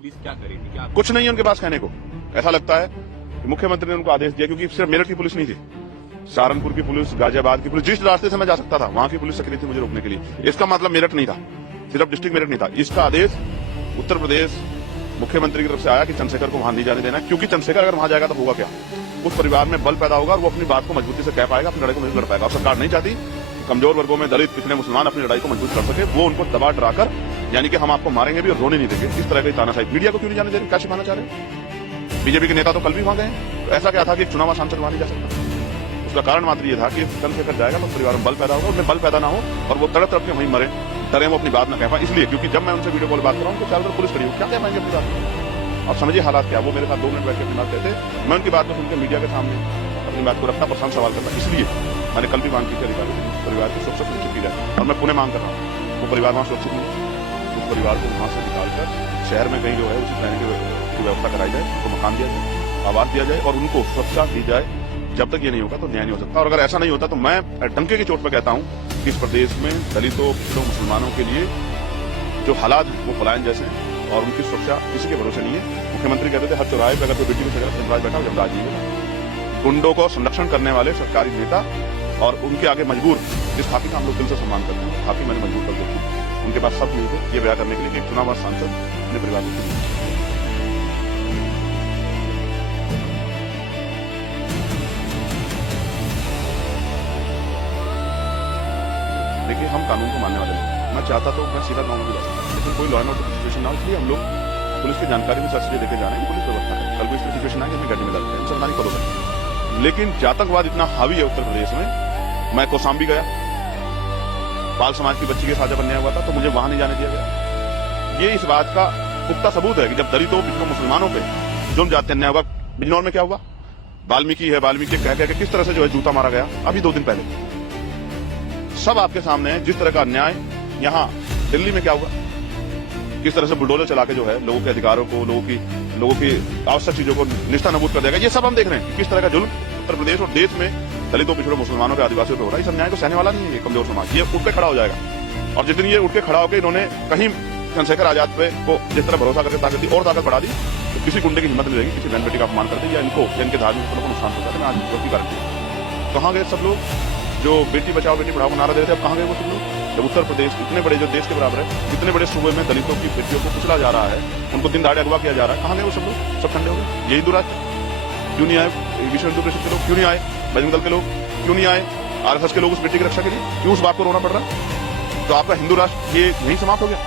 Police क्या करेगी? क्या कुछ नहीं है उनके पास कहने को। ऐसा लगता है कि मुख्यमंत्री ने उनको आदेश दिया, क्योंकि सिर्फ मेरठ की पुलिस नहीं थी, सहारनपुर की पुलिस, गाजियाबाद की पुलिस, जिस रास्ते से मैं जा सकता था वहां की पुलिस सक्रिय थी मुझे रोकने के लिए। इसका मतलब मेरठ नहीं था, सिर्फ डिस्ट्रिक्ट मेरठ नहीं था। इसका आदेश उत्तर प्रदेश मुख्यमंत्री की तरफ से आया कि चंद्रशेखर को वहां नहीं जाने देना, क्योंकि चंद्रशेखर अगर वहां जाएगा तो होगा क्या, उस परिवार में बल पैदा होगा और वो अपनी बात को मजबूती से कह पाएगा, अपनी लड़ाई को मजबूत कर पाएगा। और सरकार नहीं चाहती कमजोर वर्गों में दलित, पिछड़े, मुसलमान अपनी लड़ाई को मजबूत कर सके। वो उनको दबा डराकर, यानी कि हम आपको मारेंगे भी और रोने नहीं देंगे, इस तरह की तानाशाही। मीडिया को क्यों नहीं जाने दे रहे, क्या छिपाना चाह रहे? बीजेपी के नेता तो कल भी वहां गए, तो ऐसा क्या था कि चुनाव सांसद वहां नहीं जा सकता? उसका कारण मात्र ये था कि चंद्रशेखर जाएगा तो परिवार में बल पैदा होगा, उनमें बल पैदा ना हो और वो तड़प तड़प के वहीं मरे, डरे, वो अपनी बात ना कह पाए। इसलिए क्योंकि जब मैं उनसे वीडियो कॉल बात कर रहा हूँ तो चारों तरफ पुलिस खड़ी हो, क्या कह पाएंगे अपनी बात? आप समझिए हालात क्या। वो मेरे साथ 2 मिनट बैठ के अपनी बात कहते, मैं उनकी बात को सुनकर मीडिया के सामने अपनी बात को रखना, प्रशांत सवाल करना। इसलिए मैंने कल भी मांग की थी अधिकारियों से परिवार की सुरक्षा सुनिश्चित की जाए, और मैं पुनः मांग कर रहा हूँ। वो परिवार वहां सुरक्षित नहीं, उस परिवार को वहां से निकालकर शहर में कहीं जो है उचित रहने की व्यवस्था कराई जाए, उनको मकान दिया जाए, आवास दिया जाए और उनको सुरक्षा दी जाए। जब तक ये नहीं होगा तो न्याय नहीं हो सकता। और अगर ऐसा नहीं होता तो मैं डंके की चोट पर कहता हूं कि इस प्रदेश में दलितों, पिछड़ों, मुसलमानों के लिए जो हालात वो पलायन जैसे हैं और उनकी सुरक्षा किसी के भरोसे नहीं है। मुख्यमंत्री कहते थे हर चौराहे पर अगर कोई बेटी को चंद्राज बैठा जब राजीव गुंडों को संरक्षण करने वाले सरकारी नेता और उनके आगे मजबूर, जिस खाकी का हम लोग दिल से सम्मान करते हैं, खाकी मैंने मजबूर कर दी। उनके पास सब नहीं थे ये बयान करने के लिए एक चुनाव सांसद अपने परिवार को। देखिए, हम कानून को मानने वाले लोग, मैं चाहता तो मैं सीधा गाँव में भी जा सकता, लेकिन कोई लॉ एंड ऑर्डर सिचुएशन ना हो, इसलिए हम लोग पुलिस की जानकारी भी सच से देके जा रहे हैं, पुलिस व्यवस्था है। कल को इस सिचुएशन आएगी, अपनी गाड़ी में डालते हैं, सरदारी फॉलो करें। लेकिन जातकवाद इतना हावी है उत्तर प्रदेश में। मैं कौशाम्बी गया, बाल समाज की बच्ची के साथ जब अन्याय हुआ था तो मुझे वहां नहीं जाने दिया गया। ये इस बात का पुख्ता सबूत है कि जब दलितों, पिछड़ों, मुसलमानों पे जुर्म जाते अन्याय होगा। बिजनौर में क्या हुआ, वाल्मीकि है, वाल्मीकि कह के किस तरह से जो है जूता मारा गया अभी 2 दिन पहले, सब आपके सामने है। जिस तरह का अन्याय यहाँ दिल्ली में क्या हुआ, किस तरह से बुलडोजर चला के जो है लोगों के अधिकारों को, लोगों की आवश्यक चीजों को निष्ठा नबूद कर देगा, ये सब हम देख रहे हैं किस तरह का जुल्म उत्तर प्रदेश और देश में दलितों, पिछड़ों, मुसलमानों के, आदिवासियों पे हो रहा है। इस अन्याय को सहने वाला नहीं है ये कमजोर समाज, ये उठ के खड़ा हो जाएगा। और जितनी ये उठ के खड़ा होकर इन्होंने कहीं चंद्रशेखर आजाद पे को जिस तरह भरोसा करके ताकत दी और ताकत बढ़ा दी, तो किसी गुंडे की हिम्मत नहीं रहेगी किसी बहन बेटी का अपमान कर दे या इनको इनके धार्मिक को नुकसान पहुंचा दे। मैं आज की गारंटी। कहाँ गए सब लोग जो बेटी बचाओ बेटी पढ़ाओ नारा दे रहे थे, अब कहाँ गए वो सब लोग? जब उत्तर प्रदेश इतने बड़े, जो देश के बराबर है, इतने बड़े सूबे में दलितों की बेटियों को कुचला जा रहा है, उनको दिन दहाड़े अगवा किया जा रहा है, कहाँ गए वो सब लोग? सब ठंडे हो गए। ये हिंदू राष्ट्र क्यों नहीं आए? विश्व हिंदू परिषद के लोग क्यों नहीं आए? बजरंग दल के लोग क्यों नहीं आए? आरएसएस के लोग उस बेटी की रक्षा के लिए क्यों उस बात को रोना पड़ रहा? तो आपका हिंदू राष्ट्र ये यही समाप्त हो गया।